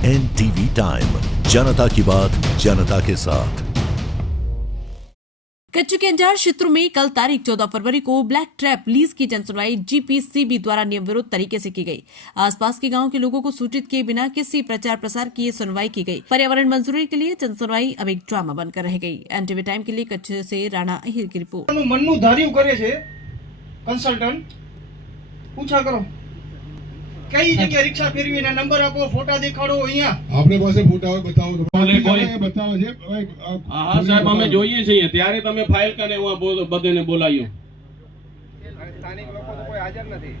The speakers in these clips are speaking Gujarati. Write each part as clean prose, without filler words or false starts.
NTV टाइम, जनता की बात जनता के साथ। कच्छ के अंजार क्षेत्रों में कल तारीख 14 फरवरी को ब्लैक ट्रैप लीज की जनसुनवाई जीपीसीबी द्वारा नियम विरुद्ध तरीके से की गई। आसपास के गांव के लोगों को सूचित किए बिना किसी प्रचार प्रसार किए सुनवाई की गई। पर्यावरण मंजूरी के लिए जनसुनवाई अब एक ड्रामा बनकर रह गई। NTV टाइम के लिए कच्छ से राणा अहिर की रिपोर्ट। मननु धार्યું કરે છે કન્સલ્ટન્ટ પૂછા કરો કઈ જગ્યા રિક્ષા ફેરવીને નંબર આપો ફોટા દેખાડો અહીંયા આપને પાસે ફોટા હોય બતાવો તો બતાવો છે હા સાહેબ અમે જોઈએ છીએ ત્યારે તમે ફાઇલ કરીને હું બધાને બોલાયો સ્થાનિક લોકો તો કોઈ હાજર નથી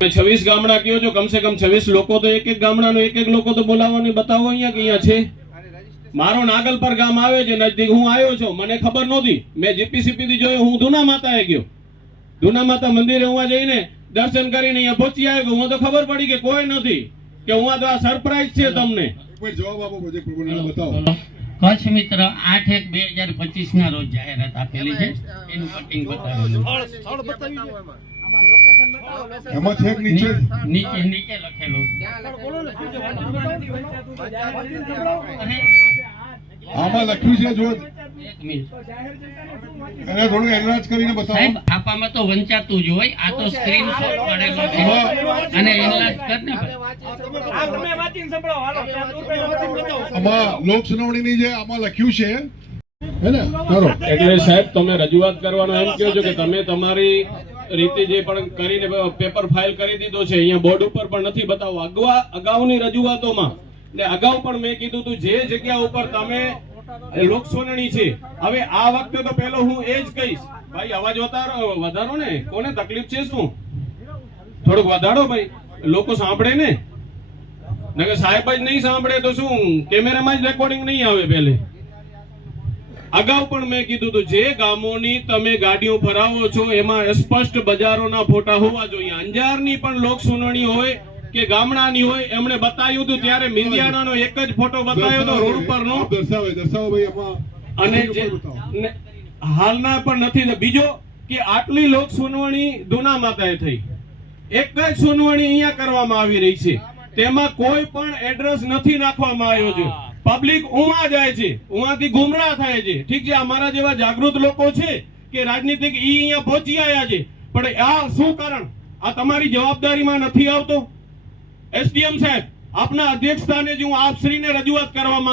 26 ગામડા કયો છો કમ से कम 26 લોકો તો એક ગામડાનો એક લોકો તો બોલાવવાની બતાવો અહીંયા કે અહીંયા છે મારો નાગલપર ગામ આવે છે નજદીક હું આવ્યો છું મને ખબર નહોતી મેં જીપીસીપી થી જોયો હું ધુના માતાએ ગયો ધુના માતા મંદિરે હું જઈને દર્શન કરીને અહીંયા પહોંચી આવ્યો હું તો ખબર પડી કે કોઈ નથી કે હું તો આ સરપ્રાઈઝ છે તમને કોઈ જવાબ આપો પ્રોજેક્ટ પ્રમાણે બતાવો કચ્છ મિત્ર 8/1/2025 ના રોજ જાહેરાત આપેલી છે એનું કટિંગ બતાવેલું સ્થળ બતાવી એમાં છે કે નીચે નીચે લખેલું બોલો ને આમાં લખ્યું છે જો એક મિનિટ એને થોડું એનલાર્જ કરીને બતાવો સાહેબ આપામાં તો વંચાતું જ હોય આ તો સ્ક્રીનશોટ પડેલો છે અને એનલાર્જ કરને તમે વાંચીને સંભળાવો હાલો આમાં લોક સુનાવણીની જે આમાં લખ્યું છે હે ને કરો એટલે સાહેબ તમે રજૂઆત કરવાનો એમ કહો છો કે તમે તમારી રીતે જે પણ કરીને પેપર ફાઇલ કરી દીધો છે અહીંયા બોર્ડ ઉપર પણ નથી બતાવો અગાઉની રજૂઆતોમાં ને અગાઉ પણ મેં કીધું હતું જે જગ્યા ઉપર તમે લોક સુનાવણી છે હવે આ વખતે તો પહેલો હું એ જ કહીશ ભાઈ અવાજ વધારો ને કોને તકલીફ છે શું થોડુંક વધારો ભાઈ લોકો સાંભળે ને નકર સાહેબ જ નહીં સાંભળે તો શું કેમેરામાં જ રેકોર્ડિંગ નહીં આવે પહેલે અગાઉ પણ મેં કીધું હતું જે ગામોની તમે ગાડીઓ ફરાવો છો એમાં સ્પષ્ટ બજારોના ફોટા હોવા જોઈએ અંજારની પણ લોક સુનાવણી હોય કે ગામડાની હોય એમણે બતાવ્યું હતું ત્યારે મિંદિયાણાનો એક જ ફોટો બતાવ્યો હતો રોડ પરનો દર્શાવો ભાઈ એમાં અને હાલના પણ નથી બીજો કે આટલી લોક સુનાવણી ધુના માતાએ થઈ એક જ સુનાવણી અહીંયા કરવામાં આવી રહી છે તેમાં કોઈ પણ એડ્રેસ નથી નાખવામાં આવ્યો છે પબ્લિક ઉમા જાય છે ઉમાથી ગુમરાહ થાય છે ઠીક છે અમારા જેવા જાગૃત લોકો છે કે રાજનીતિક ઈ અહીંયા પહોંચી આવ્યા છે પણ આ શું કારણ આ તમારી જવાબદારીમાં નથી આવતો એસડીએમ સાહેબ આપના અધ્યક્ષ સ્થાને જ હું આપ શ્રીને રજૂઆત કરવામાં